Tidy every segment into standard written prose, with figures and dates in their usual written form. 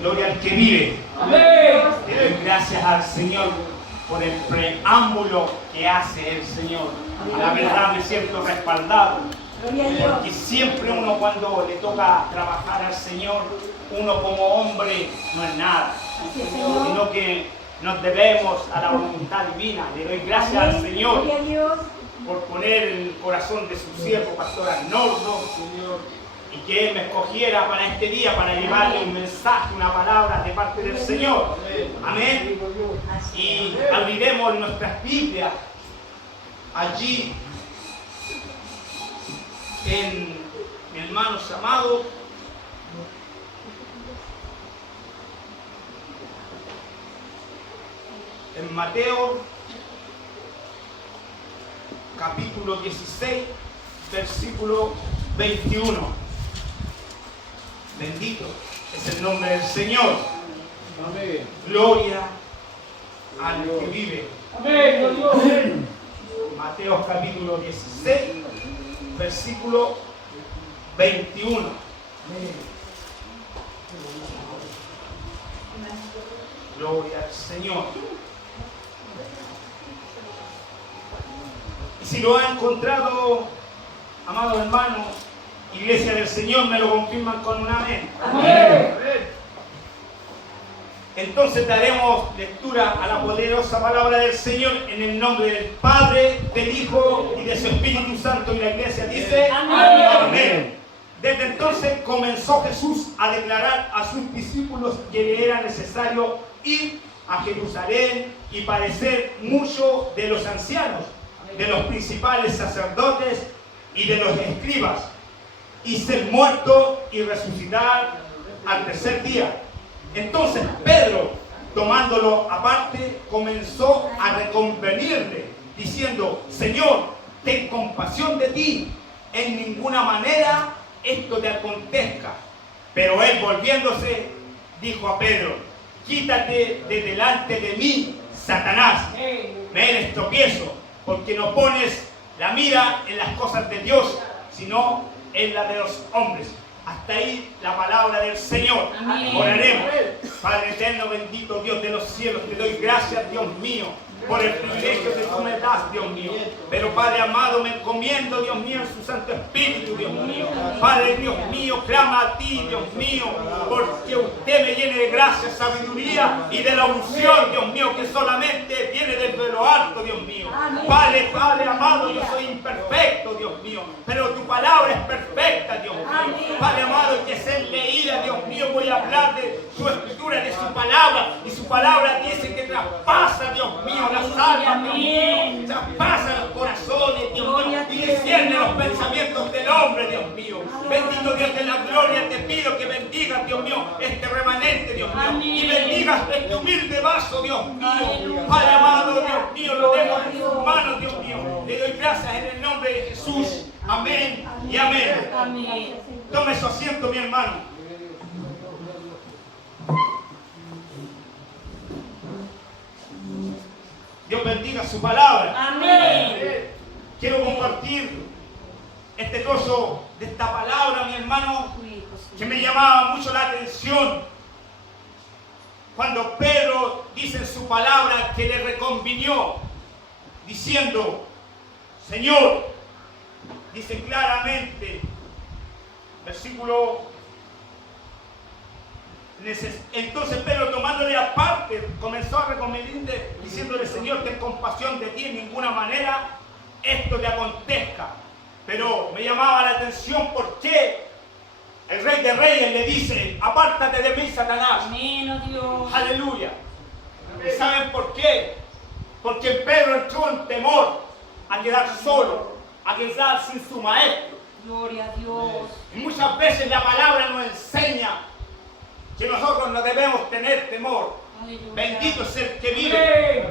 Gloria al que vive. Amén. Le doy gracias al Señor por el preámbulo que hace el Señor. La verdad me siento respaldado. Porque siempre uno, cuando le toca trabajar al Señor, uno como hombre no es nada, sino que nos debemos a la voluntad divina. Le doy gracias al Señor por poner en el corazón de su siervo, Pastor Arnoldo, y que Él me escogiera para este día, para llevarle un mensaje, una palabra de parte del Señor. Amén. Y abriremos nuestras Biblias allí en, hermanos amados, en Mateo capítulo 16, versículo 21. Bendito es el nombre del Señor. Amén. Gloria al que vive. Amén. Mateo capítulo 16, versículo 21. Gloria al Señor. Y si lo ha encontrado, amados hermanos, Iglesia del Señor, me lo confirman con un amén. Amén. Entonces daremos lectura a la poderosa palabra del Señor en el nombre del Padre, del Hijo y de su Espíritu Santo. Y la Iglesia dice: Amén. Amén. Desde entonces comenzó Jesús a declarar a sus discípulos que le era necesario ir a Jerusalén y padecer mucho de los ancianos, de los principales sacerdotes y de los escribas, y ser muerto y resucitar al tercer día. Entonces Pedro, tomándolo aparte, comenzó a reconvenirle, diciendo: Señor, ten compasión de ti, en ninguna manera esto te acontezca. Pero él, volviéndose, dijo a Pedro: quítate de delante de mí, Satanás, me eres tropiezo, porque no pones la mira en las cosas de Dios, sino en la de los hombres. Hasta ahí la palabra del Señor. Amén. Oraremos. Padre eterno, bendito Dios de los cielos, te doy gracias, Dios mío, por el privilegio que tú me das, Dios mío. Pero Padre amado, me encomiendo, Dios mío, en su Santo Espíritu, Dios mío. Padre, Dios mío, clama a ti, Dios mío, porque usted me llene de gracia, sabiduría y de la unción, Dios mío, que solamente viene desde lo alto, Dios mío. Padre, Padre amado, yo soy imperfecto, Dios mío, pero tu palabra es perfecta, Dios mío. Padre amado, que sea leída, Dios mío, voy a hablar de su escritura, de su palabra, y su palabra dice que traspasa, Dios mío, las almas, Dios mío, traspasa los corazones, Dios mío, y discierne los pensamientos del hombre, Dios mío. Bendito Dios de la gloria, te pido que bendigas, Dios mío, este remanente, Dios mío, y bendigas este humilde vaso, Dios mío. Padre amado, Dios mío, lo dejo en tus manos, Dios mío. Le doy gracias en el nombre de Jesús. Amén y amén. Amén. Tome su asiento, mi hermano. Dios bendiga su palabra. Amén. Quiero compartir este trozo de esta palabra, mi hermano, que me llamaba mucho la atención. Cuando Pedro dice en su palabra que le reconvinió, diciendo: Señor, dice claramente, versículo. Entonces Pedro, tomándole aparte, comenzó a reconvenirle, diciéndole: Señor, ten compasión de ti, en ninguna manera esto te acontezca. Pero me llamaba la atención porque el Rey de Reyes le dice: apártate de mí, Satanás. Amén, oh Dios. Aleluya. ¿Y saben por qué? Porque Pedro entró en temor a quedar solo, a quedar sin su maestro. Gloria a Dios. Y muchas veces la palabra nos enseña que nosotros no debemos tener temor. Aleluya. Bendito es el que vive.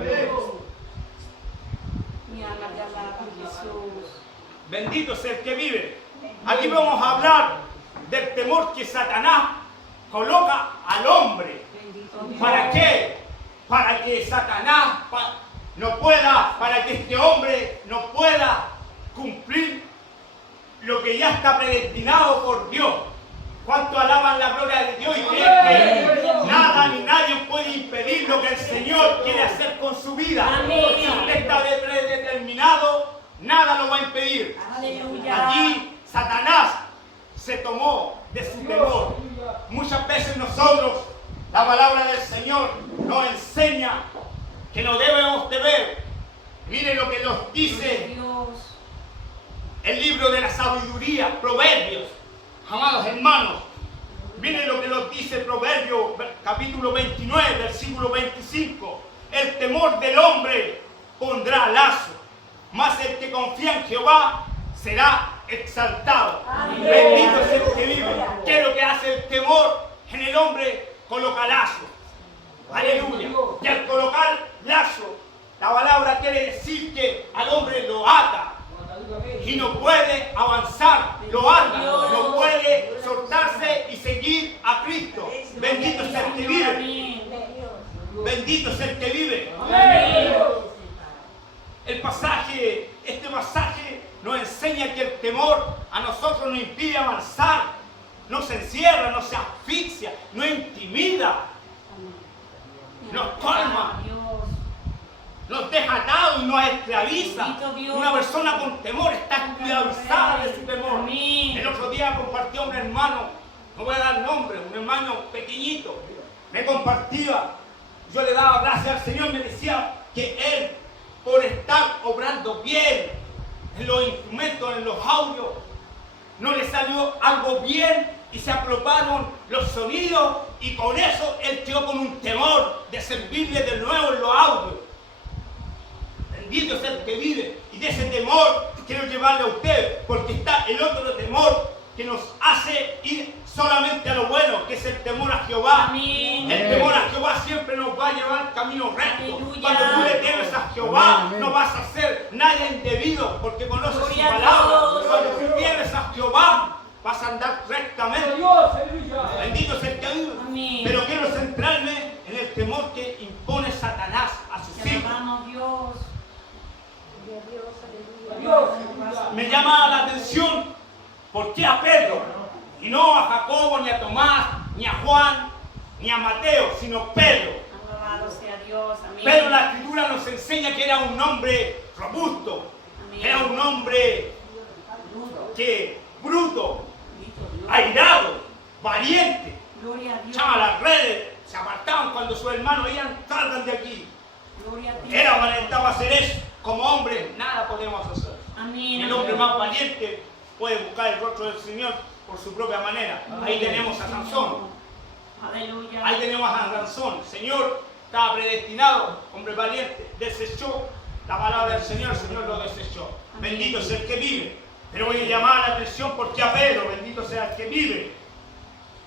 Mi alma te alaba, Jesús. Bendito es el que vive. Aquí vamos a hablar del temor que Satanás coloca al hombre. Bendito Dios. ¿Para qué? Para que Satanás no pueda, para que este hombre no pueda cumplir lo que ya está predestinado por Dios. ¿Cuánto alaban la gloria de Dios y creen que nada ni nadie puede impedir lo que el Señor quiere hacer con su vida? Amén. Si usted está predeterminado, nada lo va a impedir. Aleluya. Allí Satanás se tomó de su temor. Muchas veces nosotros, la palabra del Señor nos enseña que no debemos temer. Mire lo que nos dice Dios. el libro de la sabiduría, Proverbios. Amados hermanos, miren lo que nos dice Proverbios, capítulo 29, versículo 25. El temor del hombre pondrá lazo, mas el que confía en Jehová será exaltado. Amén. Bendito es el que vive. ¿Qué es lo que hace el temor en el hombre? Coloca lazo. Aleluya. Y al colocar lazo, la palabra quiere decir que al hombre lo ata y no puede avanzar, lo ata, no puede soltarse y seguir a Cristo. Bendito es el que vive. Amén. Bendito es el que vive. Amén. Este pasaje nos enseña que el temor a nosotros nos impide avanzar, nos encierra, nos asfixia, nos intimida, nos colma, Dios. nos deja atados y nos esclaviza. Bendito Dios. Una persona con temor está esclavizada de su temor. Amén. El otro día compartió un hermano, no voy a dar nombre, un hermano pequeñito, me compartía, yo le daba gracias al Señor, me decía que él, por estar obrando bien en los instrumentos, en los audios, no le salió algo bien y se apropiaron los sonidos y con eso él quedó con un temor de servirle de nuevo en los audios. Bendito es el que vive, y de ese temor quiero llevarle a usted, porque está el otro temor que nos hace ir solamente a lo bueno, que es el temor a Jehová. Amén. El temor a Jehová siempre nos va a llevar camino recto. Aleluya. Cuando tú le temes a Jehová, Amén, amén. no vas a hacer nada indebido, porque conoces su Gloria a palabra. Dios. Cuando tú temes a Jehová, vas a andar rectamente. Dios, aleluya. Bendito es el que vive. Amén. Pero quiero centrarme en el temor que impone Satanás a sus Te hijos. alabamos, Dios. Dios, aleluya. Me llama la atención por qué a Pedro y no a Jacobo, ni a Tomás, ni a Juan, ni a Mateo, sino Pedro. Alabado sea Dios. Amén. Pero la escritura nos enseña que era un hombre robusto, Amén. era un hombre que bruto, Bendito Dios. airado, valiente. Gloria a Dios. Echaba las redes, se apartaban cuando sus hermanos iban, salgan de aquí. Gloria a Dios. Era valentaba hacer eso. Como hombre, nada podemos hacer. Amén. El hombre más valiente puede buscar el rostro del Señor por su propia manera. Ahí tenemos a Sansón. Aleluya. Ahí tenemos a Sansón. El Señor estaba predestinado, hombre valiente. Desechó la palabra del Señor, el Señor lo desechó. Amén. Bendito es el que vive. Pero voy a llamar la atención porque a Pedro, bendito sea el que vive.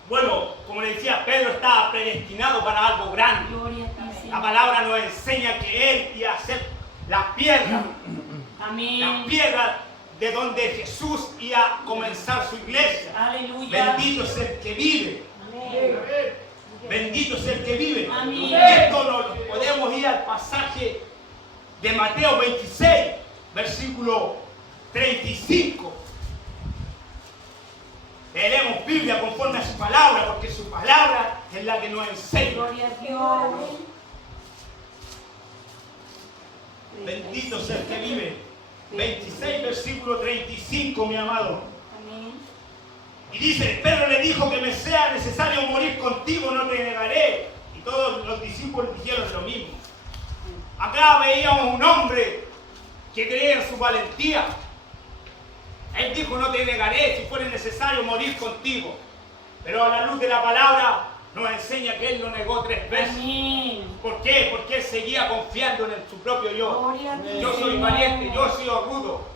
Bueno, como le decía, Pedro estaba predestinado para algo grande. Gloria a ti, La Señor. palabra nos enseña que él iba a ser la piedra Amén. de donde Jesús iba a comenzar su iglesia. Aleluya. Bendito es el que vive. Bendito es el que vive. Amén. Y esto lo podemos ir al pasaje de Mateo 26, versículo 35. Leemos Biblia conforme a su palabra, porque su palabra es la que nos enseña. Gloria a Dios. Bendito es el que vive. 26, versículo 35, mi amado. Amén. Y dice, Pedro le dijo que me sea necesario morir contigo, no te negaré. Y todos los discípulos dijeron lo mismo. Acá veíamos un hombre que creía en su valentía. Él dijo, no te negaré si fuera necesario morir contigo. Pero a la luz de la palabra nos enseña que él lo negó 3 veces. Amén. ¿Por qué? Porque él seguía confiando en su propio yo. Gloria a ti, Yo soy Señor. valiente, yo soy rudo.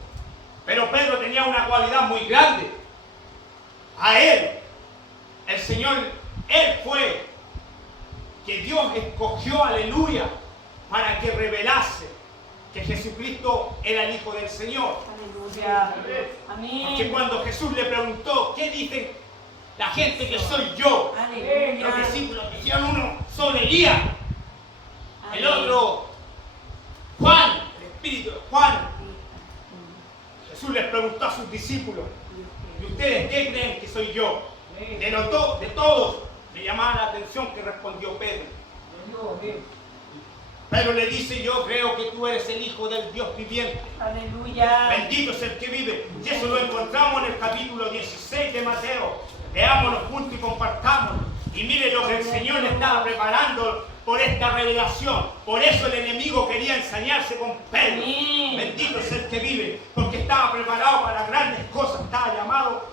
Pero Pedro tenía una cualidad muy grande. A él, el Señor, él fue que Dios escogió, aleluya, para que revelase que Jesucristo era el Hijo del Señor. Aleluya. Porque Amén. cuando Jesús le preguntó, ¿qué dicen la gente que soy yo? Los Aleluya. discípulos dijeron, uno son Elías, el otro Juan, el espíritu de Juan. Jesús les preguntó a sus discípulos, ¿y ustedes qué creen que soy yo? De todos le llamaba la atención que respondió Pedro. Pero le dice: yo creo que tú eres el Hijo del Dios viviente. Aleluya. Bendito es el que vive. Y eso lo encontramos en el capítulo 16 de Mateo. Leámoslo juntos y compartámoslo. Y mire lo que el Señor le estaba preparando por esta revelación. Por eso el enemigo quería ensañarse con Pedro. Amén. Bendito es el que vive, porque estaba preparado para grandes cosas. Estaba llamado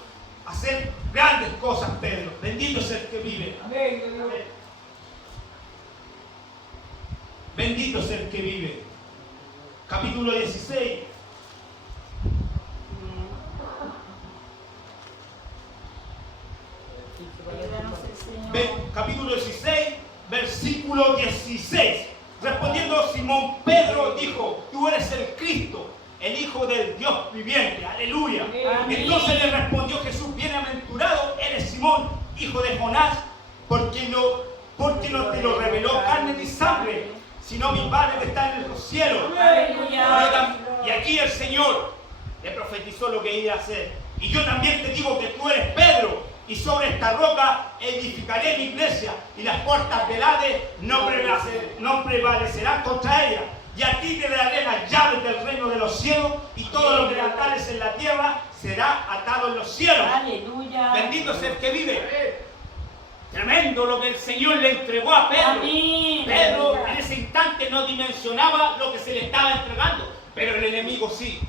a hacer grandes cosas, Pedro. Bendito es el que vive. Bendito es el que vive. Capítulo 16. Ayúdanos el Señor. Capítulo 16, versículo 16. Respondiendo Simón Pedro dijo: tú eres el Cristo, el Hijo del Dios viviente. Aleluya. Amén. Entonces le respondió Jesús: bienaventurado eres Simón, hijo de Jonás, porque no te lo reveló carne ni sangre, sino mi Padre que está en los cielos. Aleluya. Y aquí el Señor le profetizó lo que iba a hacer. Y yo también te digo que tú eres Pedro, y sobre esta roca edificaré mi iglesia, y las puertas del Hades no prevalecerán contra ella. Y a ti te daré las llaves del reino de los cielos, y todo lo que atares en la tierra será atado en los cielos. Aleluya. Bendito es el que vive. Tremendo lo que el Señor le entregó a Pedro. Amén. Pedro en ese instante no dimensionaba lo que se le estaba entregando, pero el enemigo sí.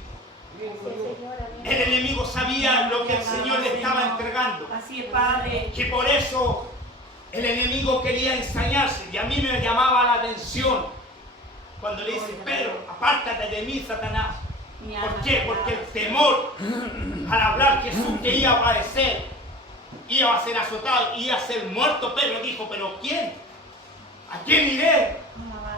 El enemigo sabía lo que el Señor le estaba entregando. Así es, Padre. Que por eso el enemigo quería ensañarse. Y a mí me llamaba la atención cuando le dice: Pedro, apártate de mí, Satanás. ¿Por qué? Porque el temor al hablar Jesús que iba a padecer, iba a ser azotado, iba a ser muerto. Pedro dijo: ¿pero quién? ¿A quién iré?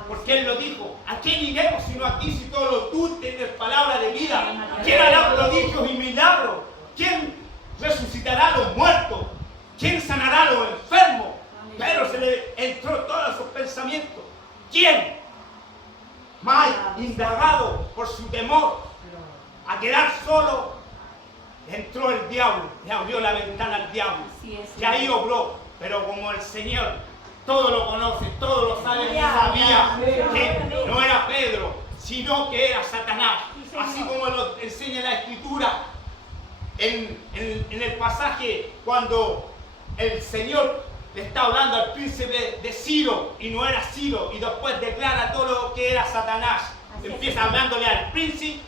Porque él lo dijo: ¿a quién iremos sino a ti, si todo tú tienes palabra de vida? ¿Quién hará prodigios y milagros? ¿Quién resucitará a los muertos? ¿Quién sanará a los enfermos? Pero se le entró todos sus pensamientos. ¿Quién? Más indagado por su temor a quedar solo, entró el diablo, le abrió la ventana al diablo. Y ahí obró. Pero como el Señor todo lo conoce, todo lo sabe, y sabía que no era Pedro, sino que era Satanás. Así como lo enseña la Escritura en el pasaje cuando el Señor le está hablando al príncipe de Ciro, y no era Ciro, y después declara todo lo que era Satanás. Empieza hablándole al príncipe,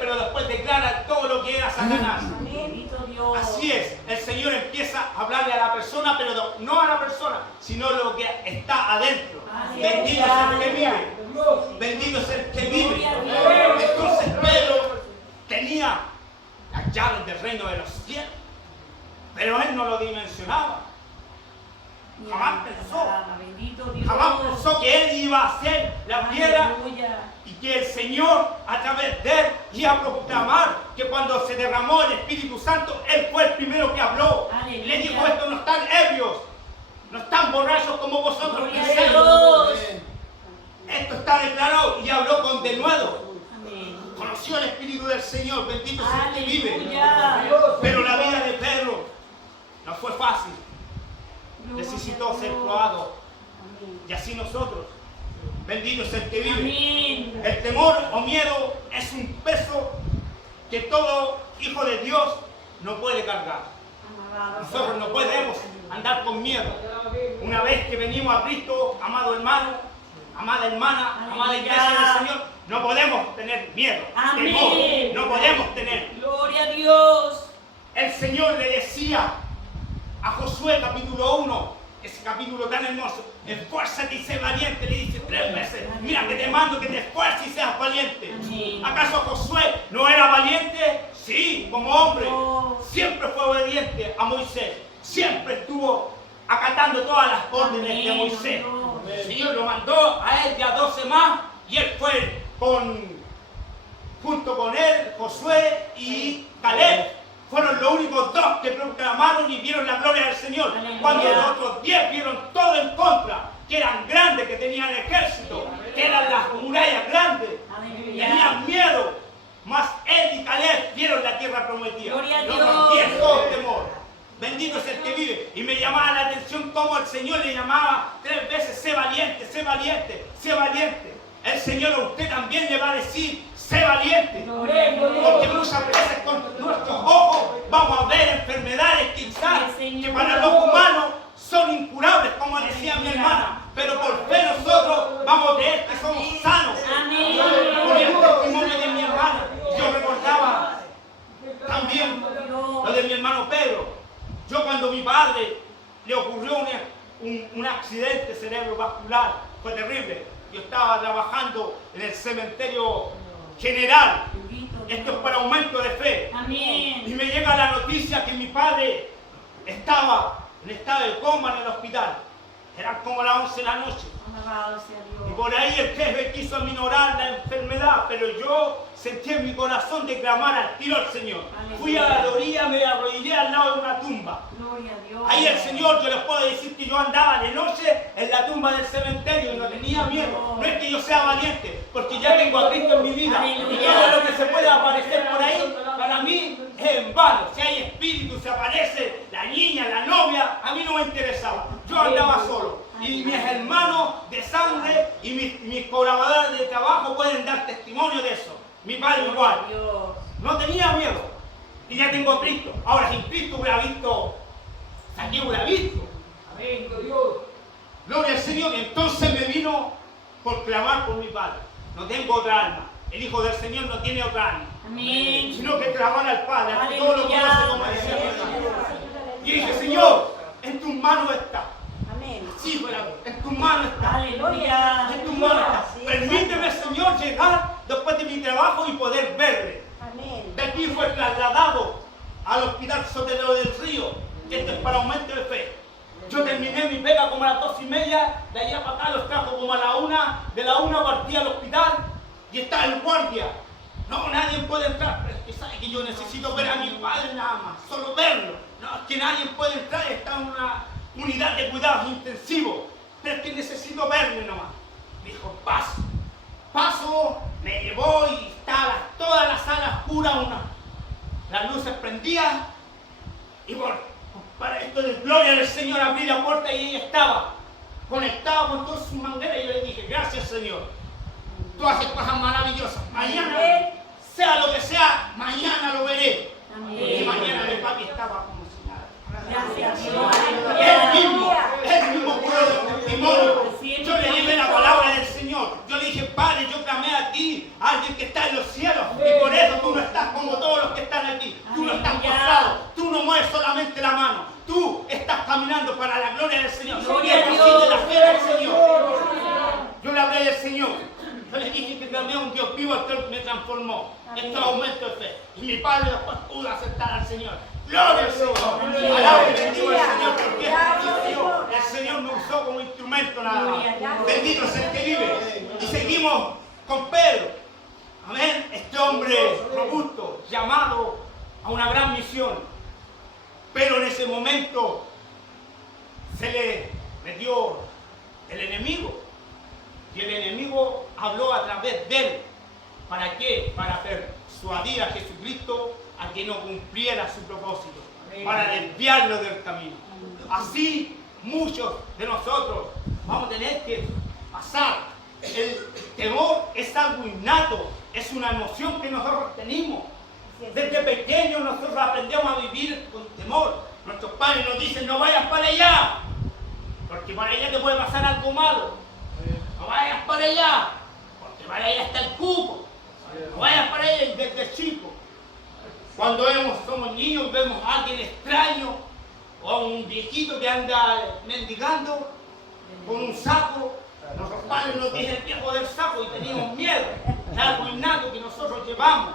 pero después declara todo lo que era Satanás. Bendito Dios. Así es, el Señor empieza a hablarle a la persona, pero no a la persona, sino lo que está adentro. Bendito es el que vive. Bendito es el que vive. Entonces Pedro tenía las llaves del reino de los cielos, pero él no lo dimensionaba. Jamás pensó que él iba a ser la piedra, y que el Señor a través de él iba a proclamar que cuando se derramó el Espíritu Santo, él fue el primero que habló. Aleluya. Le dijo: estos no están ebrios, no están borrachos como vosotros Gloria a pensáis. Dios. Esto está declarado, y habló con denuedo. Amén. Conoció el Espíritu del Señor. Bendito es el que vive. Aleluya. Pero la vida de Pedro no fue fácil. Necesitó ser probado. Y así nosotros. Bendito es el que vive. Amén. El temor o miedo es un peso que todo hijo de Dios no puede cargar. Nosotros no podemos andar con miedo. Una vez que venimos a Cristo, amado hermano, amada hermana, amada iglesia del Señor, no podemos tener miedo. Amén. Temor, no podemos tener. Gloria a Dios. El Señor le decía a Josué, capítulo 1, ese capítulo tan hermoso: esfuérzate y sé valiente. Le dice 3 veces: mira que te mando que te esfuerces y seas valiente. Amén. ¿Acaso Josué no era valiente? Sí, como hombre. Siempre fue obediente a Moisés. Siempre estuvo acatando todas las órdenes de Moisés. El Señor lo mandó a él y a 12 más, y él fue junto con él, Josué y Caleb. Fueron los únicos 2 que proclamaron y vieron la gloria del Señor. Aleluya. Cuando los otros 10 vieron todo en contra, que eran grandes, que tenían ejército, que eran las murallas grandes, Aleluya. tenían miedo. Mas él y Caleb vieron la tierra prometida. Gloria a Los Dios. otros 10 todo temor. Bendito es el que vive. Y me llamaba la atención cómo el Señor le llamaba 3 veces, sé valiente, sé valiente, sé valiente. El Señor a usted también le va a decir, sé valiente. Porque muchas veces con nuestros ojos vamos a ver enfermedades quizás que para los humanos son incurables, como decía mi hermana. Pero por fe nosotros vamos a creer que somos sanos. Amén. Por el testimonio de mi hermana. Yo recordaba también lo de mi hermano Pedro. Yo cuando a mi padre le ocurrió un accidente cerebrovascular, fue terrible. Yo estaba trabajando en el cementerio general. Esto es para aumento de fe. Amén. Y me llega la noticia que mi padre estaba en estado de coma en el hospital. Eran como las 11 de la noche. Alabado sea Dios. Y por ahí el jefe quiso aminorar la enfermedad, pero yo sentí en mi corazón de clamar al tiro al Señor. Aleluya. Fui a la orilla, me arrodillé al lado de una tumba. Gloria a Dios. Ahí el Señor, yo les puedo decir que yo andaba de noche en la tumba del cementerio y no tenía miedo. No es que yo sea valiente, porque ya tengo a Cristo en mi vida. Y todo lo que se pueda aparecer por ahí, para mí es en vano. Si hay espíritu, se aparece la niña, la novia, a mí no me interesaba. Yo andaba solo. Y mis hermanos de sangre y mis colaboradores de trabajo pueden dar testimonio de eso. Mi padre igual. Dios. No tenía miedo. Y ya tengo a Cristo. Ahora sin Cristo hubiera visto. Aquí hubiera visto. Amén, Dios. Gloria al Señor. Y entonces me vino por clamar por mi Padre. No tengo otra alma. El Hijo del Señor no tiene otra alma. Amén. Sino que clamar al Padre. A todo lo que Aleluya. conoce, como decía mi hermano. Y dije, Señor, en tus manos está. Amén. Sí, pero en tus manos está. Aleluya. En tus manos está. Permíteme, Señor, llegar después de mi trabajo y poder verle. Amén. De aquí fue trasladado al Hospital Sotero del Río. Esto es para aumento de fe. Yo terminé mi pega como a las 2:30, de allá para acá los trajo como a la 1, de la 1 partí al hospital y está el guardia. No, nadie puede entrar, pero es que sabe que yo necesito ver a mi padre nada más, solo verlo. No, es que nadie puede entrar, está en una unidad de cuidados intensivos, pero es que necesito verle nomás. Me dijo, paso, me llevó y estaba toda la sala oscura, las luces prendidas y para esto de gloria del Señor abrí la puerta y ella estaba conectada con todas sus mangueras y yo le dije, gracias Señor, tú haces cosas maravillosas, mañana, sea lo que sea, mañana lo veré. Amén. Y mañana mi papi estaba como si nada. Gracias a Dios. Él mismo pudo dar testimonio. Yo le llevé la palabra del Señor. Yo le dije, Padre, yo clamé a ti, a alguien que está en los cielos. Y por eso tú no estás como todos los que están aquí. Tú no estás postrado. Tú no mueves solamente la mano. Tú estás caminando para la gloria del Señor. Gloria a Y Dios. de la fe del Señor. Yo le hablé del Señor. Yo le dije que clamé a un Dios vivo, el que me transformó. Esto es aumento de fe. Y mi Padre después pudo aceptar al Señor. Gloria al Señor. Alaba y bendigo al Señor porque el Señor me usó como instrumento nada más. Bendito es el que vive. Y seguimos con Pedro. Amén. Este hombre robusto, llamado a una gran misión. Pero en ese momento se le metió el enemigo. Y el enemigo habló a través de él. ¿Para qué? Para persuadir a Jesucristo a que no cumpliera su propósito. Para desviarlo del camino. Así muchos de nosotros vamos a tener que pasar. El temor es algo innato. Es una emoción que nosotros tenemos. Desde pequeños nosotros aprendemos a vivir con temor. Nuestros padres nos dicen, no vayas para allá. Porque para allá te puede pasar algo malo. No vayas para allá, porque para allá está el cupo. No vayas para allá desde chico. Cuando somos niños, vemos a alguien extraño o a un viejito que anda mendigando con un saco. Nuestros padres nos dicen el viejo del saco y teníamos miedo. Es algo innato que nosotros llevamos.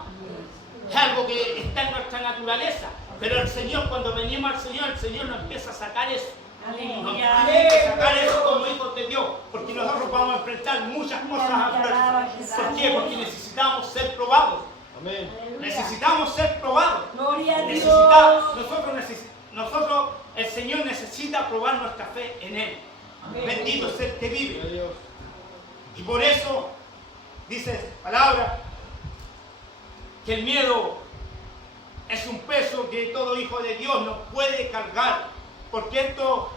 Es algo que está en nuestra naturaleza. Pero el Señor, cuando venimos al Señor, el Señor nos empieza a sacar eso. Nos Aleluya. tiene que sacar eso como hijos de Dios, porque nosotros vamos a enfrentar muchas cosas adversas. ¿Por qué? Porque necesitamos ser probados. Amén. Necesitamos ser probados. Gloria a Dios. Nosotros, el Señor necesita probar nuestra fe en Él. Bendito es el que vive. Dios. Y por eso dice la palabra que el miedo Es un peso que todo hijo de Dios no puede cargar, porque esto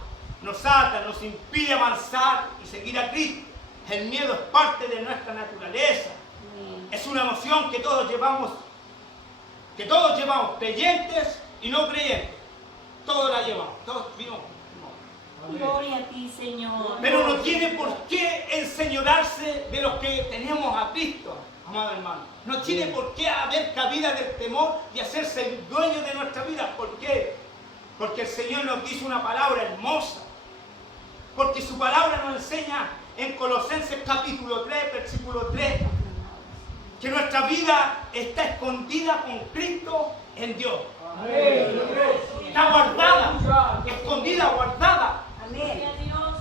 nos ata, nos impide avanzar y seguir a Cristo. El miedo es parte de nuestra naturaleza. Es una emoción que todos llevamos, creyentes y no creyentes. Todos la llevamos, todos vivimos. Gloria a ti, Señor. Pero no tiene por qué enseñorearse de los que tenemos a Cristo, amado hermano. No tiene por qué haber cabida del temor y hacerse el dueño de nuestra vida. ¿Por qué? Porque el Señor nos dice una palabra hermosa. Porque su palabra nos enseña en Colosenses capítulo 3, versículo 3, que nuestra vida está escondida con Cristo en Dios. Amén. Está guardada, escondida, guardada. Gloria a Dios.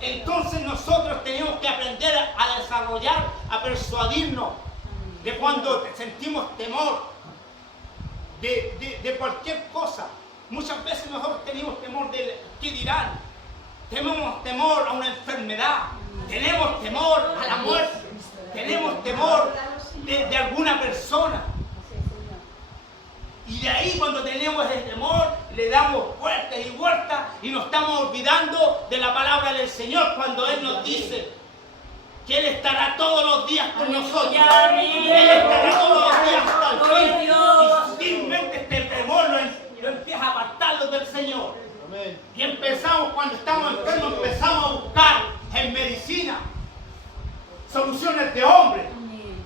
Entonces nosotros tenemos que aprender a desarrollar, a persuadirnos de cuando sentimos temor de cualquier cosa. Muchas veces nosotros tenemos temor de qué dirán. Tenemos temor a una enfermedad. Tenemos temor a la muerte. Tenemos temor de alguna persona. Y de ahí cuando tenemos el temor, le damos vueltas y vueltas y nos estamos olvidando de la palabra del Señor cuando Él nos dice que Él estará todos los días con nosotros. Él estará todos los días hasta el fin. Y sutilmente este temor lo empieza a apartarlo del Señor. Y empezamos, cuando estamos enfermos, empezamos a buscar en medicina soluciones de hombre.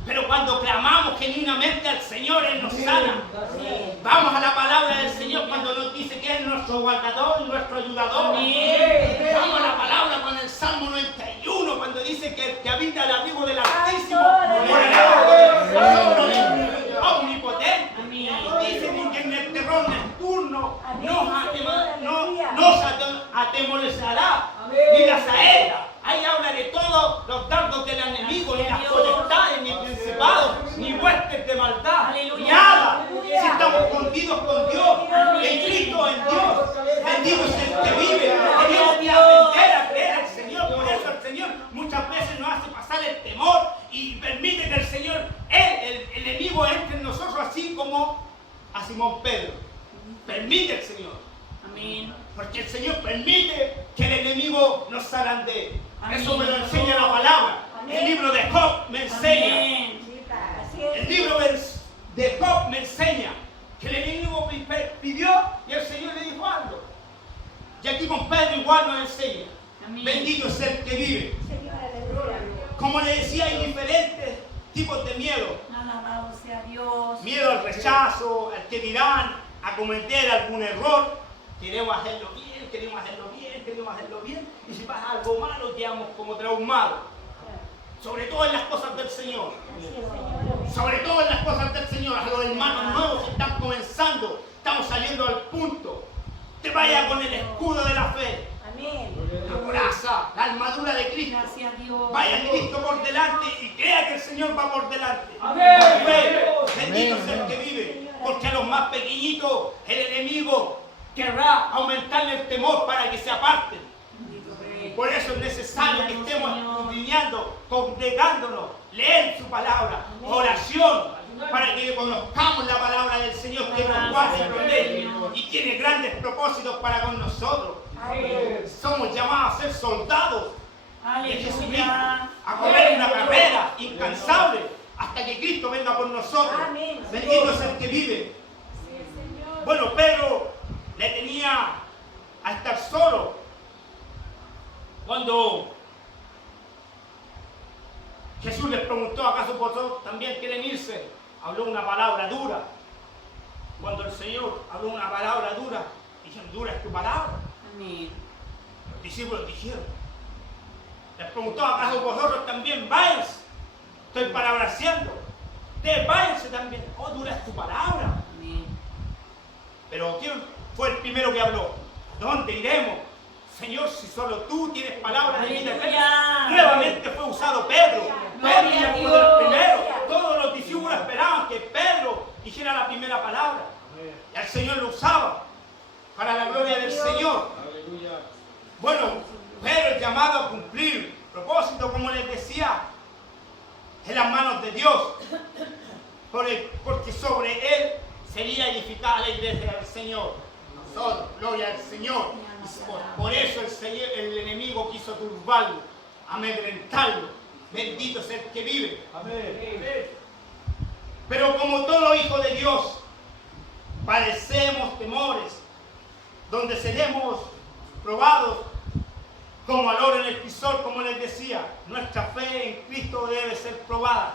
Pero cuando clamamos genuinamente al Señor, Él nos sana. Vamos a la palabra del Señor cuando nos dice que es nuestro guardador, nuestro ayudador. Vamos a la palabra con el Salmo 91 cuando dice que el que habita el abrigo del Altísimo morará bajo el sombra omnipotente. Dice que en el terror nocturno nos atemorizará ni la saeta. Ahí habla de todos los dardos del enemigo, ni las potestades, ni principados, ni huestes de maldad, nada. Si estamos escondidos con Dios, en Cristo, en Dios, bendito es el que vive. Tenemos que aprender a creer al Señor. Por eso el Señor muchas veces nos hace pasar el temor y permite que el Señor, el enemigo, entre en nosotros, así como a Simón Pedro. Permite el Señor. Amén. Porque el Señor permite que el enemigo nos zarandee. Amén. Eso me lo enseña la palabra. Amén. El libro de Job me enseña. Amén. El libro de Job me enseña que el enemigo pidió y el Señor le dijo algo. Y aquí con Pedro igual nos enseña. Amén. Bendito es el que vive. Como le decía, hay diferentes tipos de miedo. Alabado sea Dios. Miedo al rechazo, al que dirán, a cometer algún error. Queremos hacerlo bien, queremos hacerlo bien, queremos hacerlo bien. Y si pasa algo malo, quedamos como traumados. Sobre todo en las cosas del Señor. Sobre todo en las cosas del Señor. A los hermanos nuevos que están comenzando, estamos saliendo al punto. Te vaya con el escudo de la fe. La coraza, la armadura de Cristo. Gracias a Dios. Vaya Cristo por delante y crea que el Señor va por delante. Amén. Por fe. Bendito es el que vive. Porque a los más pequeñitos, el enemigo querrá aumentarle el temor para que se aparten. Por eso es necesario que estemos escudriñando, congregándonos, leer su palabra, oración, para que conozcamos la palabra del Señor que nos guarda y protege y tiene grandes propósitos para con nosotros. Somos llamados a ser soldados de Jesucristo, Aleluya. a correr una carrera incansable hasta que Cristo venga por nosotros. Bendito es el que vive. Bueno, Pedro le tenía a estar solo cuando Jesús les preguntó: ¿acaso vosotros también quieren irse? Habló una palabra dura. Cuando el Señor habló una palabra dura, dijeron: dura es tu palabra. Amén. Los discípulos dijeron, les preguntó: ¿acaso vosotros también váyanse? Estoy parafraseando. Ustedes váyanse también. Oh, dura es tu palabra. Amén. Pero ¿quién fue el primero que habló? ¿Dónde iremos? Señor, si solo tú tienes palabras de vida eterna. Aleluya. Nuevamente fue usado Pedro. Pedro ya fue el primero. Todos los discípulos esperaban que Pedro dijera la primera palabra. Y el Señor lo usaba para la gloria del Señor. Bueno, Pedro es llamado a cumplir propósito, como les decía, en las manos de Dios. Porque sobre él sería edificada la iglesia del Señor. Nosotros, gloria al Señor. Y por eso el enemigo quiso turbarlo, amedrentarlo. Bendito sea el que vive. Amén. Pero como todo hijo de Dios, padecemos temores, donde seremos probados como al oro en el crisol, como les decía. Nuestra fe en Cristo debe ser probada.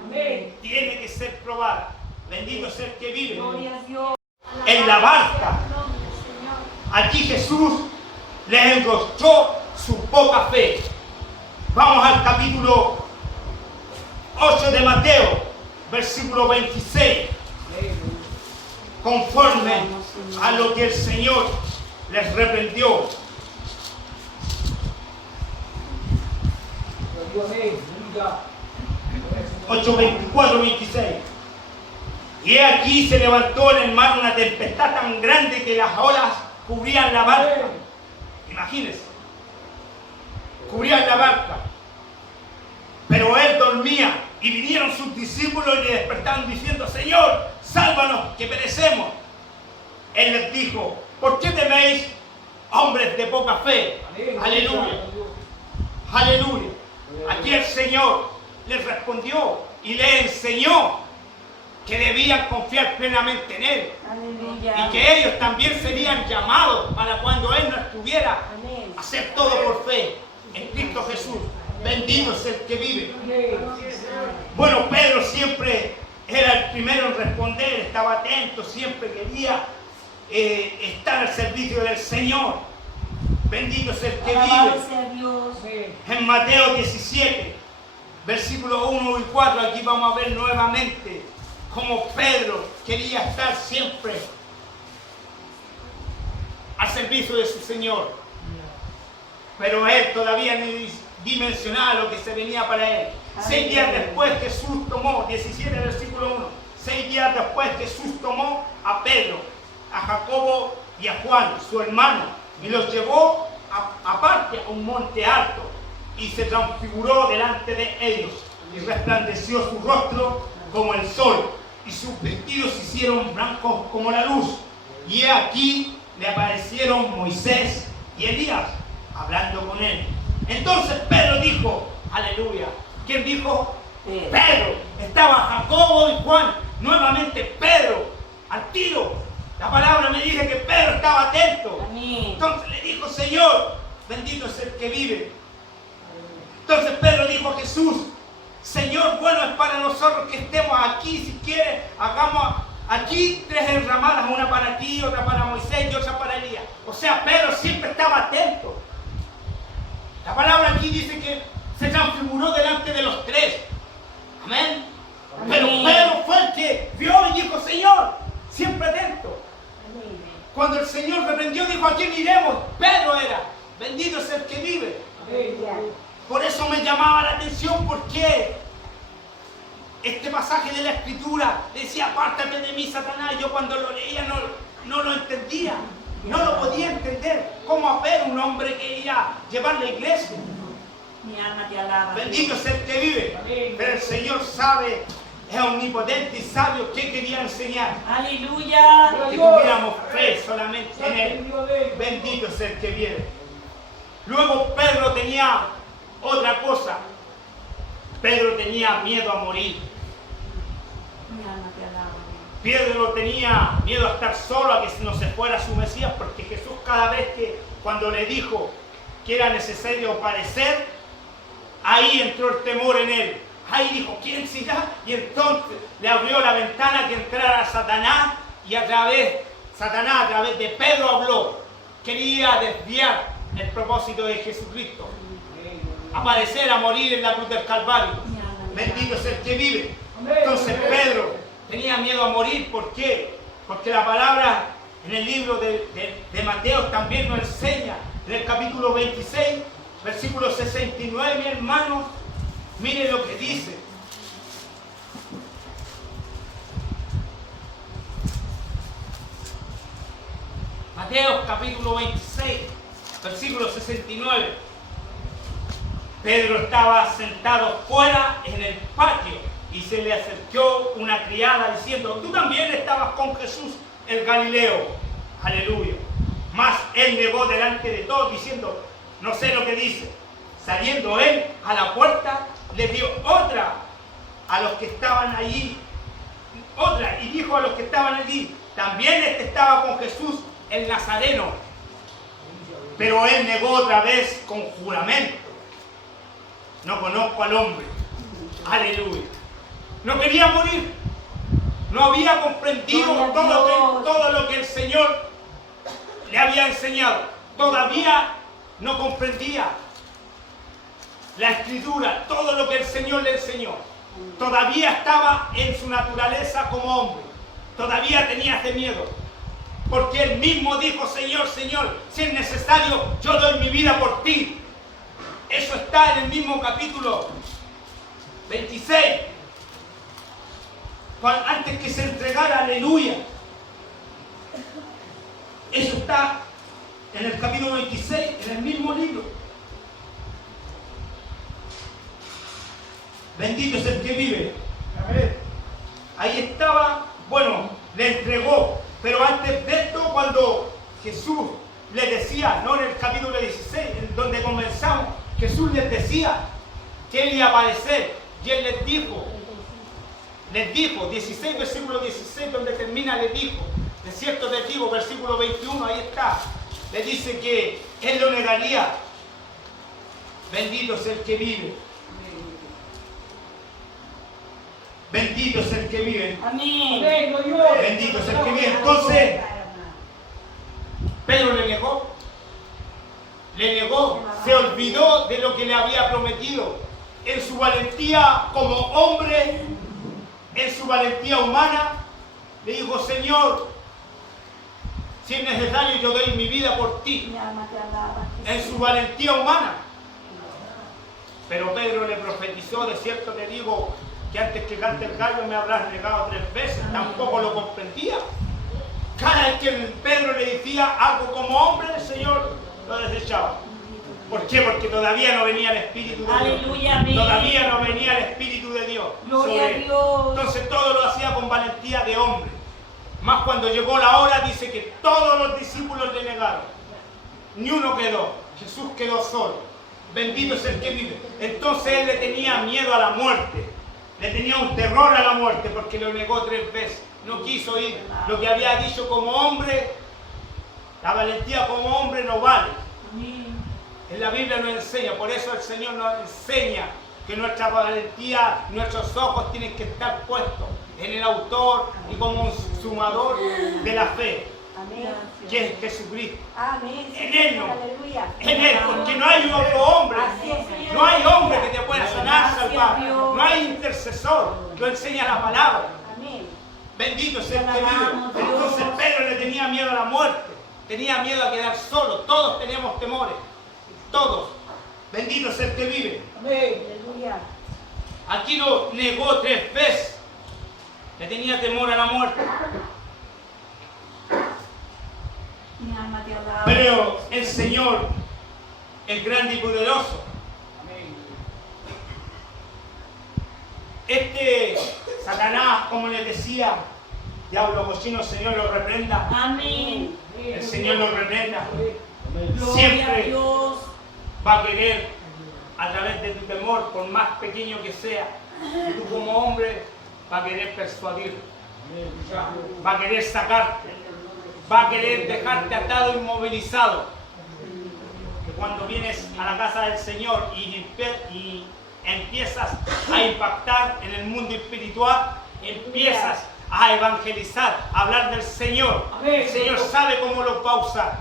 Amén. Tiene que ser probada. Bendito sea el que vive. Gloria a Dios. En la barca, allí Jesús les enrostró su poca fe. Vamos al capítulo 8 de Mateo, versículo 26. Conforme a lo que el Señor les reprendió. Amén. 8, 24, 26. Y he aquí se levantó en el mar una tempestad tan grande que las olas cubrían la barca. Imagínense. Cubrían la barca. Pero él dormía y vinieron sus discípulos y le despertaron diciendo: Señor, sálvanos, que perecemos. Él les dijo: ¿por qué teméis, hombres de poca fe? Aleluya. Aleluya. Aquí el Señor les respondió y les enseñó que debían confiar plenamente en Él. Aleluya. Y que ellos también serían llamados para cuando Él no estuviera, Amén. hacer todo por fe en Cristo Jesús. Bendito es el que vive. Bueno, Pedro siempre era el primero en responder, estaba atento, siempre quería estar al servicio del Señor. Bendito es el que Alabado vive. sea Dios. En Mateo 17, versículos 1 y 4, aquí vamos a ver nuevamente cómo Pedro quería estar siempre al servicio de su Señor. Pero él todavía ni dimensionaba lo que se venía para él. 6 días después Jesús tomó, 17 versículo 1, 6 días después Jesús tomó a Pedro, a Jacobo y a Juan, su hermano, y los llevó aparte a un monte alto y se transfiguró delante de ellos y resplandeció su rostro como el sol y sus vestidos se hicieron blancos como la luz. Y he aquí le aparecieron Moisés y Elías hablando con él. Entonces Pedro dijo, aleluya. ¿Quién dijo? Pedro. Estaba Jacobo y Juan. Nuevamente Pedro, al tiro. La palabra me dice que Pedro estaba atento. Amén. Entonces le dijo: Señor, bendito es el que vive. Entonces Pedro dijo a Jesús: Señor, bueno es para nosotros que estemos aquí. Si quieres, hagamos aquí 3 enramadas, una para ti, otra para Moisés y otra para Elías. O sea, Pedro siempre estaba atento. La palabra aquí dice que se transfiguró delante de los 3. Amén. Pero Pedro fue el que vio y dijo: Señor, siempre atento. Cuando el Señor reprendió, dijo: ¿a quién iremos? Pedro era. Bendito es el que vive. Por eso me llamaba la atención, porque este pasaje de la Escritura decía: apártate de mí, Satanás. Yo cuando lo leía no lo entendía. No lo podía entender. ¿Cómo a Pedro, un hombre que iba a llevar la iglesia? Mi alma te alaba. Bendito es el que vive. Pero el Señor sabe, es omnipotente y sabio qué quería enseñar. Aleluya. Que tuviéramos fe solamente en Él. Bendito es el que vive. Luego Pedro tenía otra cosa. Pedro tenía miedo a morir. Mi alma te alaba. Pedro tenía miedo a estar solo, a que no se fuera su Mesías, porque Jesús cada vez cuando le dijo que era necesario padecer, ahí entró el temor en él. Ahí dijo: ¿quién será? Y entonces le abrió la ventana que entrara Satanás, y Satanás a través de Pedro habló. Quería desviar el propósito de Jesucristo, a padecer, a morir en la cruz del Calvario. Bendito es el que vive. Entonces Pedro tenía miedo a morir. ¿Por qué? Porque la palabra en el libro de Mateo también nos enseña, en el capítulo 26, versículo 69, mi hermano, miren lo que dice. Mateo capítulo 26, versículo 69. Pedro estaba sentado fuera en el patio Y se le acercó una criada diciendo, tú también estabas con Jesús el Galileo. Aleluya. Mas él negó delante de todos diciendo, no sé lo que dice. Saliendo él a la puerta, le dio otra a los que estaban allí. Otra, y dijo a los que estaban allí, también este estaba con Jesús el Nazareno. Pero él negó otra vez con juramento. No conozco al hombre. Aleluya. No quería morir. No había comprendido todo lo que el Señor le había enseñado. Todavía no comprendía la Escritura, todo lo que el Señor le enseñó. Todavía estaba en su naturaleza como hombre. Todavía tenía ese miedo. Porque él mismo dijo, Señor, Señor, si es necesario, yo doy mi vida por ti. Eso está en el mismo capítulo 26. Antes que se entregara, aleluya. Eso está en el capítulo 26, en el mismo libro. Bendito es el que vive. Ahí estaba, bueno, le entregó. Pero antes de esto, cuando Jesús le decía, no en el capítulo 16, en donde comenzamos, Jesús les decía que él iba a aparecer. Y él les dijo, 16, versículo 16, donde termina, les dijo, de cierto te digo, versículo 21, ahí está, le dice que él lo negaría. Bendito es el que vive. Bendito es el que vive. Amén. Bendito es el que vive. Entonces, Pedro le negó, se olvidó de lo que le había prometido. En su valentía como hombre, en su valentía humana, le dijo, Señor, si es necesario yo doy mi vida por ti. Mi alma te alaba. En su valentía humana. Pero Pedro le profetizó, de cierto te digo, que antes que cante el gallo me habrás negado 3 veces. Tampoco lo comprendía. Cada vez que Pedro le decía algo como hombre, el Señor lo desechaba. ¿Por qué? Porque todavía no venía el Espíritu de Dios. Aleluya, amén. Todavía no venía el Espíritu de Dios. Gloria a Dios. Entonces todo lo hacía con valentía de hombre. Más cuando llegó la hora, dice que todos los discípulos le negaron. Ni uno quedó. Jesús quedó solo. Bendito es el que vive. Entonces él le tenía miedo a la muerte. Le tenía un terror a la muerte porque lo negó 3 veces. No quiso ir. Lo que había dicho como hombre, la valentía como hombre no vale. En la Biblia nos enseña, por eso el Señor nos enseña que nuestra valentía, nuestros ojos tienen que estar puestos en el autor y como sumador de la fe, Amén. que es Jesucristo. Amén. En Él no. Aleluya. En Él, porque no hay otro hombre. Así es, Señor. No hay hombre que te pueda sanar, Gracias, salvar. Dios. No hay intercesor. Lo enseña la palabra. Amén. Bendito es el que Te alabamos, vive. Dios. Entonces Pedro le tenía miedo a la muerte. Tenía miedo a quedar solo. Todos teníamos temores. Todos. Bendito es el que vive. Aleluya. Aquí lo negó 3 veces. Le tenía temor a la muerte. Mi alma te alaba. Pero el Señor, el grande y poderoso, Satanás, como les decía, diablo cochino, el Señor lo reprenda. Amén. El Señor lo reprenda. Gloria a Siempre Dios. va a querer, a través de tu temor, por más pequeño que sea, y tú como hombre, va a querer persuadir, va a querer sacarte, va a querer dejarte atado, inmovilizado. Que cuando vienes a la casa del Señor y empiezas a impactar en el mundo espiritual, empiezas a evangelizar, a hablar del Señor. El Señor sabe cómo lo va a usar.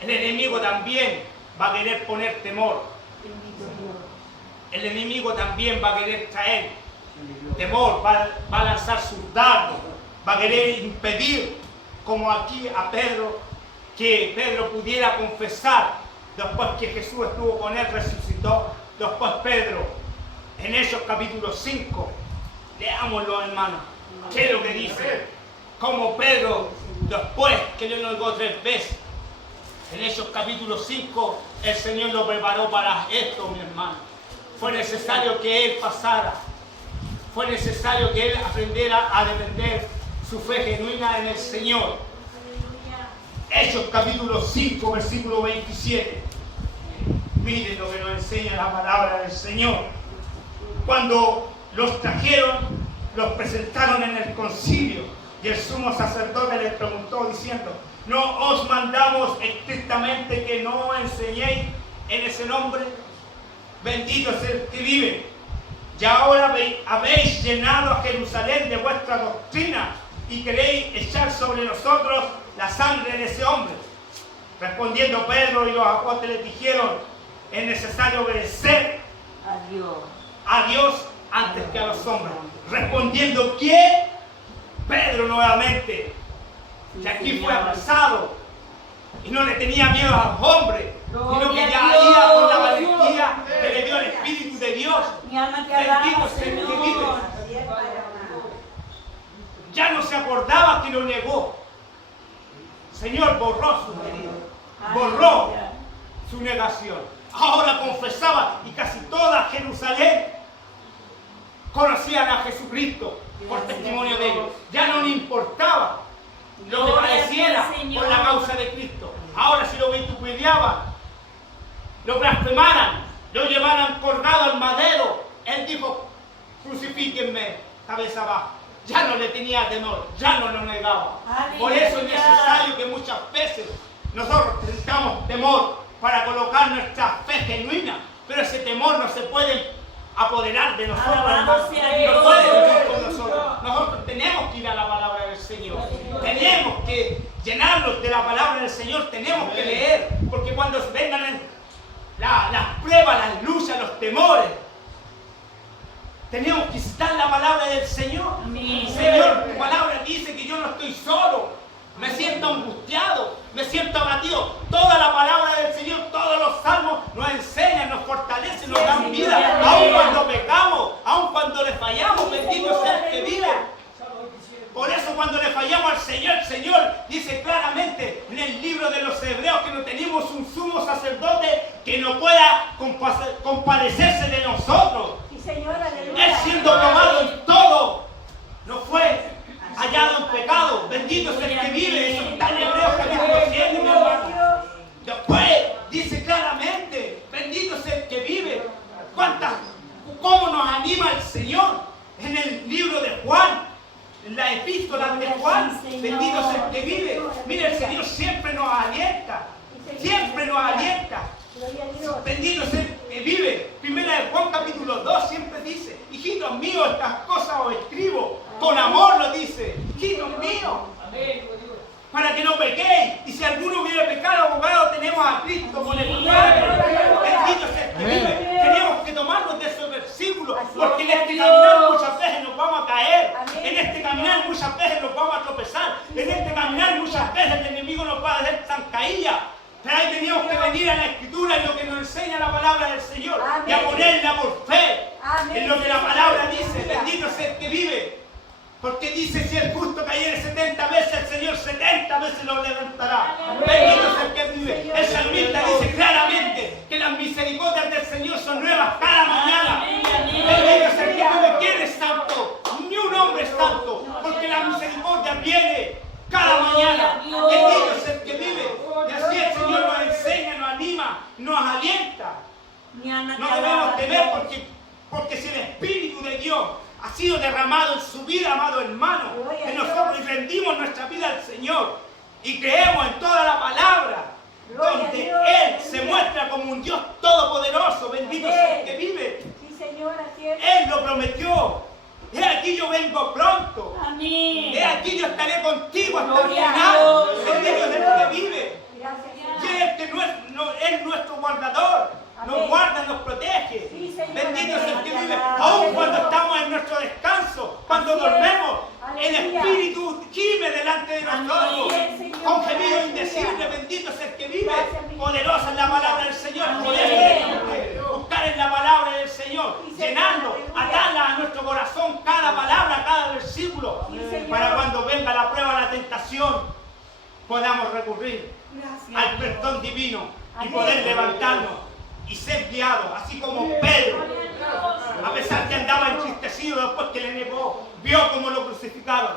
El enemigo también va a querer poner temor. El enemigo también va a querer traer temor, va a lanzar sus dardos, va a querer impedir, como aquí a Pedro, que Pedro pudiera confesar después que Jesús estuvo con él, resucitó. Después Pedro, en Hechos capítulo 5, leámoslo, hermano, ¿qué es lo que dice? Como Pedro, después que le negó 3 veces, en Hechos capítulo 5, el Señor lo preparó para esto, mi hermano. Fue necesario que Él pasara. fue necesario que él aprendiera a defender su fe genuina en el Señor. Hechos capítulo 5, versículo 27. Miren lo que nos enseña la palabra del Señor. Cuando los trajeron, los presentaron en el concilio, y el sumo sacerdote les preguntó diciendo: ¿no os mandamos estrictamente que no enseñéis en ese nombre? Bendito es el que vive. Y ahora habéis llenado a Jerusalén de vuestra doctrina y queréis echar sobre nosotros la sangre de ese hombre. Respondiendo Pedro y los apóstoles dijeron: es necesario obedecer a Dios antes que a los hombres. Respondiendo ¿quién? Pedro nuevamente. Y aquí fue apresado y no le tenía miedo a los hombres, sino que ya iba con la valentía que le dio el Espíritu de Dios. Bendito sea el que vive. Ya no se acordaba que lo negó. Señor borró su herida, borró su negación. Ahora confesaba, y casi toda Jerusalén conocían a Jesucristo por testimonio de ellos. Ya no le importaba lo que pareciera por la causa de Cristo. Ahora si lo vituperaba, lo blasfemaran, lo llevaran colgado al madero, él dijo: crucifíquenme cabeza abajo. Ya no le tenía temor, ya no lo negaba. Por eso es necesario que muchas veces nosotros tengamos temor para colocar nuestra fe genuina, pero ese temor no se puede apoderar de nosotros, hermanos. No puede vivir con nosotros. Nosotros tenemos que ir a la palabra del Señor. Tenemos que llenarnos de la palabra del Señor. Tenemos que leer, porque cuando vengan las pruebas, las luchas, los temores, tenemos que citar la palabra del Señor. Señor, tu palabra dice que yo no estoy solo. Me siento angustiado, me siento abatido. Toda la palabra del Señor, todos los salmos nos enseñan, nos fortalecen, nos dan vida. Aun cuando pecamos, aun cuando le fallamos, bendito sea el que vive. Por eso cuando le fallamos al Señor, el Señor dice claramente en el libro de los Hebreos que no tenemos un sumo sacerdote que no pueda compadecerse de nosotros. Él siendo probado en todo, no fue hallado en pecado. Bendito es el que vive. Eso está en Hebreos capítulo 7, mi hermano. Después dice claramente: bendito es el que vive. ¿Cómo nos anima el Señor en el libro de Juan, en la epístola de Juan? Bendito es el que vive. Mire, el Señor siempre nos alienta, siempre nos alienta. Bendito es el que vive. Primera de Juan capítulo 2 siempre dice: hijitos míos, estas cosas os escribo con amor, lo dice. Hijitos míos, para que no pequéis. Y si alguno hubiera pecado, abogado tenemos a Cristo con el Padre. Bendito es el que vive. Tenemos que tomarnos de esos versículos, porque en este caminar muchas veces nos vamos a caer. En este caminar muchas veces nos vamos a tropezar. En este caminar muchas veces el enemigo nos va a hacer zancadilla. Pero ahí teníamos que venir a la Escritura, en lo que nos enseña la palabra del Señor, y a ponerla por fe en lo que la palabra dice. Bendito es el que vive. Porque dice: si el justo cayere 70 veces, el Señor 70 veces lo levantará. Bendito es el que vive. El salmista dice claramente que las misericordias del Señor son nuevas cada mañana. Bendito es el que vive. ¿Quién es santo? Ni un hombre es santo, porque la misericordia viene cada mañana. Bendito es el que vive. Y así el Señor nos enseña, nos anima, nos alienta. No debemos temer, porque si el Espíritu de Dios ha sido derramado en su vida, amado hermano, que nosotros rendimos nuestra vida al Señor y creemos en toda la palabra, donde Él se muestra como un Dios todopoderoso. Bendito sea el que vive. Él lo prometió. He aquí yo vengo pronto. He aquí yo estaré contigo hasta el final. Bendito es el que vive. Y Él es nuestro guardador. Nos guarda, nos protege. Bendito es el que vive. Aun cuando estamos en nuestro descanso, cuando dormimos, el Espíritu gime delante de nosotros con gemido indecible. Bendito es el que vive. Poderosa es la palabra del Señor. Podemos buscar en la palabra del Señor, llenando, atarla a nuestro corazón, cada palabra, cada versículo, para cuando venga la prueba, la tentación, podamos recurrir al perdón divino y poder levantarnos y ser guiado, así como Pedro, a pesar que andaba entristecido después que le negó, vio cómo lo crucificaron,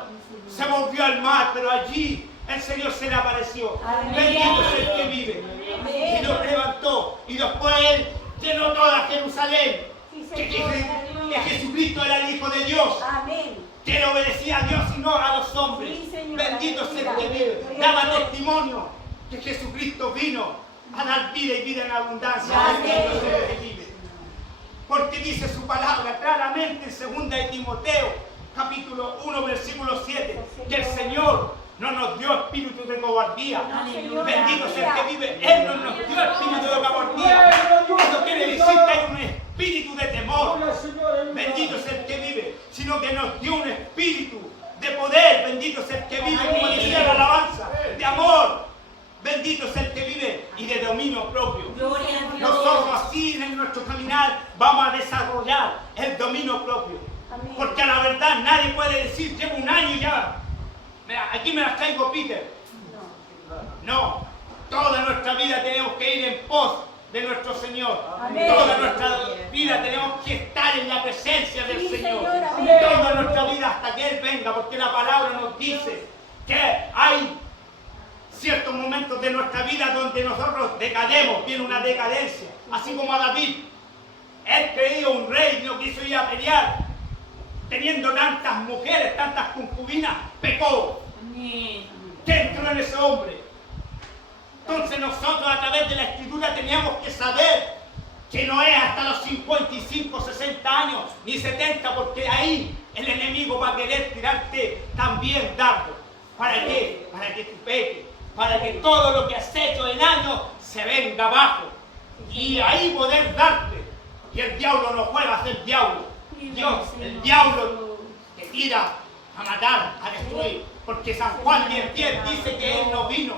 se volvió al mar, pero allí el Señor se le apareció. Amén. Bendito es el que vive. Y lo levantó, y después él llenó toda Jerusalén, que Jesucristo era el Hijo de Dios, Amén. que le obedecía a Dios y no a los hombres. Sí, Señor. Bendito es el que vive. Daba testimonio que Jesucristo vino a dar vida y vida en abundancia. Amén. Bendito es el que vive. Porque dice su palabra claramente en 2 de Timoteo, capítulo 1, versículo 7, que el Señor no nos dio espíritu de cobardía. Aleluya. Bendito es el que vive. Él no nos dio espíritu de cobardía. Eso quiere decir que hay un espíritu de temor. Bendito es el que vive, sino que nos dio un espíritu de poder. Bendito es el que vive, como decía la alabanza, de amor. Bendito es el que vive y de dominio propio. Gloria a Dios. Nosotros así en nuestro caminar vamos a desarrollar el dominio propio. Amén. Porque a la verdad nadie puede decir, llevo un año y ya. Mira, aquí me las traigo, Peter. No, toda nuestra vida tenemos que ir en pos de nuestro Señor. Amén. Toda nuestra vida tenemos que estar en la presencia del Sí, Señor. Señor, amén. Toda nuestra vida hasta que Él venga, porque la palabra nos dice que hay ciertos momentos de nuestra vida donde nosotros decademos, viene una decadencia. Así como a David, él creía un rey y no quiso ir a pelear, teniendo tantas mujeres, tantas concubinas, pecó. Amén. ¿Qué entró en ese hombre? Entonces nosotros a través de la Escritura teníamos que saber que no es hasta los 55, 60 años, ni 70, porque ahí el enemigo va a querer tirarte también dardo. ¿Para qué? Para que tú peques, para que todo lo que has hecho en años se venga abajo. Y ahí poder darte. Y el diablo no juega a ser diablo. Dios, el diablo te tira a matar, a destruir. Porque San Juan 10:10 dice que Él no vino.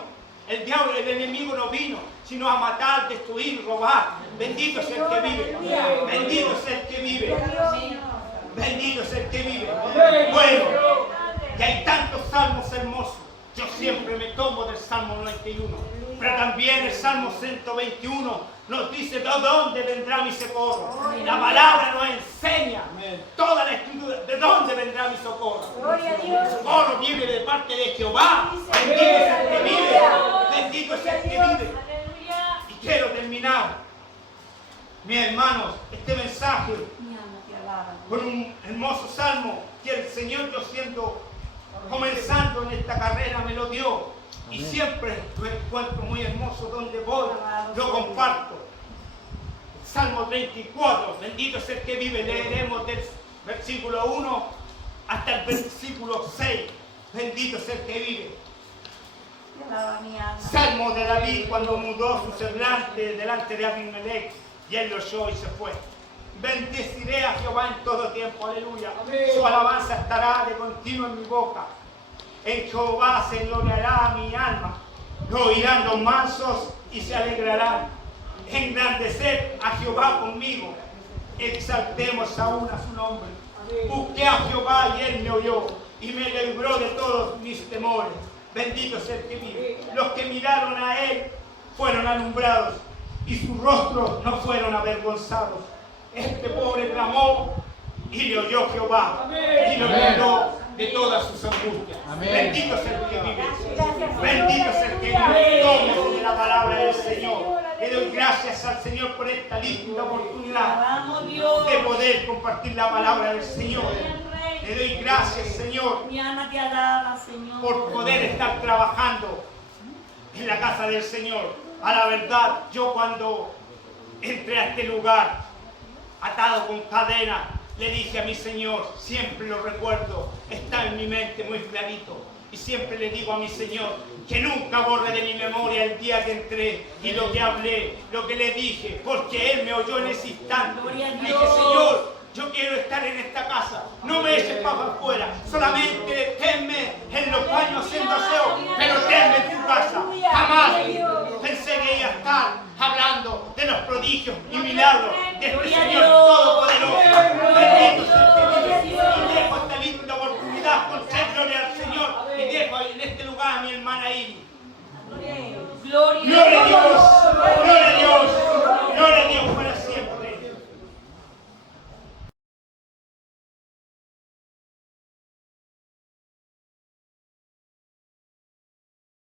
El diablo, el enemigo no vino, sino a matar, destruir, robar. Bendito es el que vive. Bendito es el que vive. Bendito es el que vive. Bueno, y hay tantos salmos hermosos. Yo siempre me tomo del Salmo 91. Pero también el Salmo 121 nos dice de dónde vendrá mi socorro. La palabra nos enseña toda la Escritura de dónde vendrá mi socorro. Gloria a Dios. El socorro viene de parte de Jehová. Bendito es el que vive. Bendito es el que vive. Y quiero terminar, mis hermanos, este mensaje Mi alma te alaba. con un hermoso salmo que el Señor, yo siento comenzando en esta carrera, me lo dio. Y siempre lo encuentro muy hermoso donde voy, lo comparto. Salmo 34, bendito es el que vive. Leeremos del versículo 1 hasta el versículo 6. Bendito es el que vive. Te alaba mi alma. Salmo de David cuando mudó su semblante delante de Abimelech y él lo oyó y se fue. Bendeciré a Jehová en todo tiempo, aleluya. Su alabanza estará de continuo en mi boca. En Jehová se gloriará mi alma. Lo oirán los mansos y se alegrarán. Engrandecer a Jehová conmigo. Exaltemos aún a su nombre. Busqué a Jehová y él me oyó y me libró de todos mis temores. Bendito es el que vive. Los que miraron a él fueron alumbrados y sus rostros no fueron avergonzados. Este pobre clamó y le oyó Jehová y lo libró de todas sus angustias. Bendito es el que vive. Bendito es el que vive. Tómese de la palabra del Señor. Le doy gracias al Señor por esta linda oportunidad Alabamos Dios. de poder compartir la palabra del Señor. Le doy gracias, Señor, Mi alma te alaba, Señor. por poder estar trabajando en la casa del Señor. A la verdad, yo cuando entré a este lugar, atado con cadenas, le dije a mi Señor, siempre lo recuerdo, está en mi mente muy clarito. Y siempre le digo a mi Señor que nunca borre de mi memoria el día que entré y lo que hablé, lo que le dije, porque Él me oyó en ese instante. Gloria a Le dije, Dios. Señor, yo quiero estar en esta casa, no me eches para afuera, solamente tenme en los baños haciendo aseo, pero tenme en tu casa. Jamás pensé que iba a estar hablando de los prodigios y milagros de este Gloria a Señor Dios. Todopoderoso. Bendito sea el que vive. Y dejo esta linda oportunidad con ser gloria al Señor y dejo en este lugar a mi hermana Iris. Gloria Gloria a Dios.